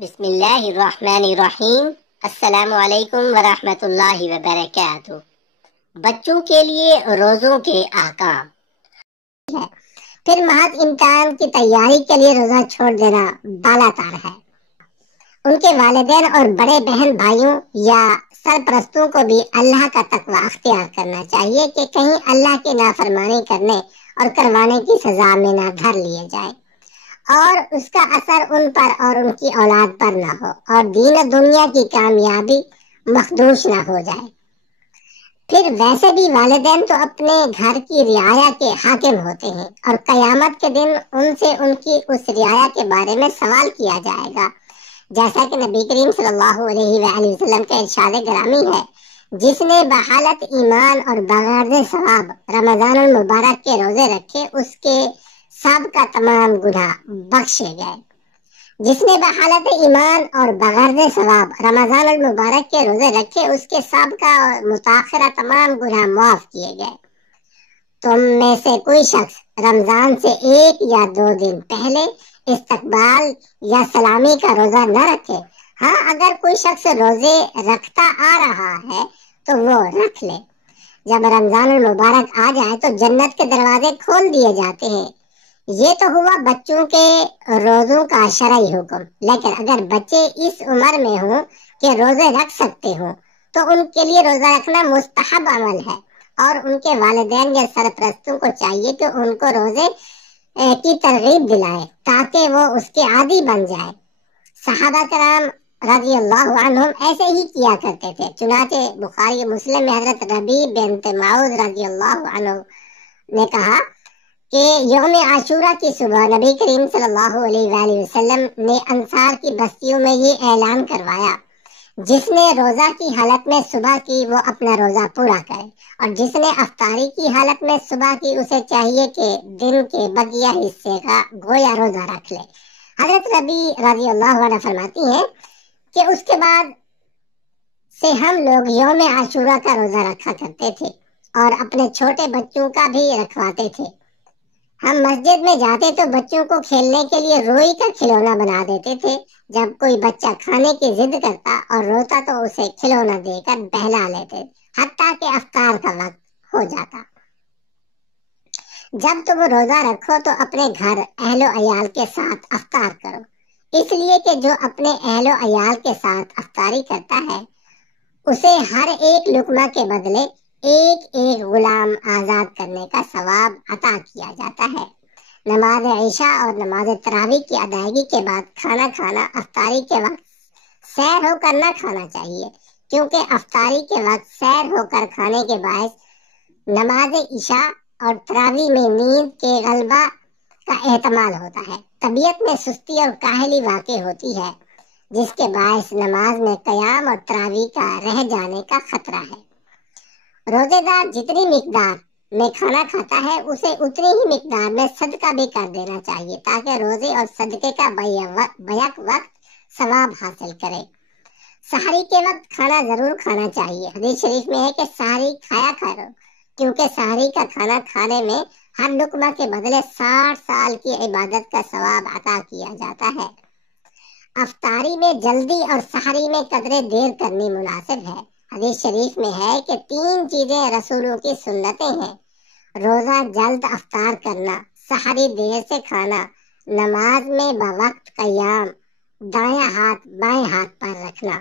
بسم اللہ الرحمن الرحیم۔ السلام علیکم ورحمۃ اللہ وبرکاتہ۔ بچوں کے لیے روزوں کے احکام۔ پھر محض امتحان کی تیاری کے لیے روزہ چھوڑ دینا بالا تار ہے۔ ان کے والدین اور بڑے بہن بھائیوں یا سرپرستوں کو بھی اللہ کا تقوی اختیار کرنا چاہیے کہ کہیں اللہ کی نافرمانی کرنے اور کروانے کی سزا میں نہ دھر لیے جائے اور اس کا اثر ان پر اور ان کی اولاد پر نہ ہو اور دین و دنیا کی کامیابی مخدوش نہ ہو جائے۔ پھر ویسے بھی والدین تو اپنے گھر کی رعایا کے حاکم ہوتے ہیں اور قیامت کے دن ان سے ان کی اس رعایا کے بارے میں سوال کیا جائے گا، جیسا کہ نبی کریم صلی اللہ علیہ وآلہ وسلم کا ارشاد گرامی ہے، جس نے بحالت ایمان اور بغرض ثواب رمضان المبارک کے روزے رکھے اس کے سب کا تمام گناہ بخشے گئے۔ جس نے بحالت ایمان اور بغرض ثواب رمضان المبارک کے روزے رکھے اس کے سابقہ اور متاخرہ تمام گناہ معاف کیے گئے۔ تم میں سے کوئی شخص رمضان سے 1 یا 2 دن پہلے استقبال یا سلامی کا روزہ نہ رکھے۔ ہاں، اگر کوئی شخص روزے رکھتا آ رہا ہے تو وہ رکھ لے۔ جب رمضان المبارک آ جائے تو جنت کے دروازے کھول دیے جاتے ہیں۔ یہ تو ہوا بچوں کے روزوں کا شرعی حکم، لیکن اگر بچے اس عمر میں ہوں کہ روزے رکھ سکتے ہوں تو ان کے لیے روزہ رکھنا مستحب عمل ہے اور ان کے والدین یا سرپرستوں کو چاہیے کہ ان کو روزے کی ترغیب دلائے تاکہ وہ اس کے عادی بن جائے۔ صحابہ کرام رضی اللہ عنہم ایسے ہی کیا کرتے تھے۔ چنانچہ بخاری مسلم میں حضرت ربیع بنت معوذ رضی اللہ عنہ نے کہا کہ یوم عاشورہ کی صبح نبی کریم صلی اللہ علیہ وآلہ وسلم نے انصار کی بستیوں میں یہ اعلان کروایا، جس نے روزہ کی حالت میں صبح کی وہ اپنا روزہ پورا کرے اور جس نے افطاری کی حالت میں صبح کی اسے چاہیے کہ دن کے بقیہ حصے کا گویا روزہ رکھ لے۔ حضرت ربیع رضی اللہ عنہ فرماتی ہیں کہ اس کے بعد سے ہم لوگ یوم عاشورہ کا روزہ رکھا کرتے تھے اور اپنے چھوٹے بچوں کا بھی رکھواتے تھے۔ ہم مسجد میں جاتے تو بچوں کو کھیلنے کے لیے روئی کا کھلونا بنا دیتے تھے۔ جب کوئی بچہ کھانے کی ضد کرتا اور روتا تو اسے کھلونا دے کر بہلا لیتے حتیٰ کہ افطار کا وقت ہو جاتا۔ جب تم روزہ رکھو تو اپنے گھر اہل و عیال کے ساتھ افطار کرو، اس لیے کہ جو اپنے اہل و عیال کے ساتھ افطاری کرتا ہے اسے ہر ایک لقمہ کے بدلے ایک غلام آزاد کرنے کا ثواب عطا کیا جاتا ہے۔ نماز عشاء اور نماز تراویح کی ادائیگی کے بعد کھانا کھانا افطاری کے وقت سیر ہو کر نہ کھانا چاہیے، کیونکہ افطاری کے وقت سیر ہو کر کھانے کے باعث نماز عشاء اور تراویح میں نیند کے غلبہ کا احتمال ہوتا ہے، طبیعت میں سستی اور کاہلی واقع ہوتی ہے، جس کے باعث نماز میں قیام اور تراویح کا رہ جانے کا خطرہ ہے۔ روزے دار جتنی مقدار میں کھانا کھاتا ہے اسے اتنی ہی مقدار میں صدقہ بھی کر دینا چاہیے تاکہ روزے اور صدقے کا بیک وقت ثواب حاصل کرے۔ سحری کے وقت کھانا ضرور کھانا چاہیے۔ حدیث شریف میں ہے کہ سحری کھایا کرو، کیونکہ سحری کا کھانا کھانے میں ہر لقمہ کے بدلے 60 سال کی عبادت کا ثواب عطا کیا جاتا ہے۔ افطاری میں جلدی اور سحری میں قدرے دیر کرنی مناسب ہے۔ حدیث شریف میں ہے کہ 3 چیزیں رسولوں کی سنتیں ہیں: روزہ جلد افطار کرنا، سحری دیر سے کھانا، نماز میں بوقت قیام، دایاں ہاتھ بائیں ہاتھ پر رکھنا۔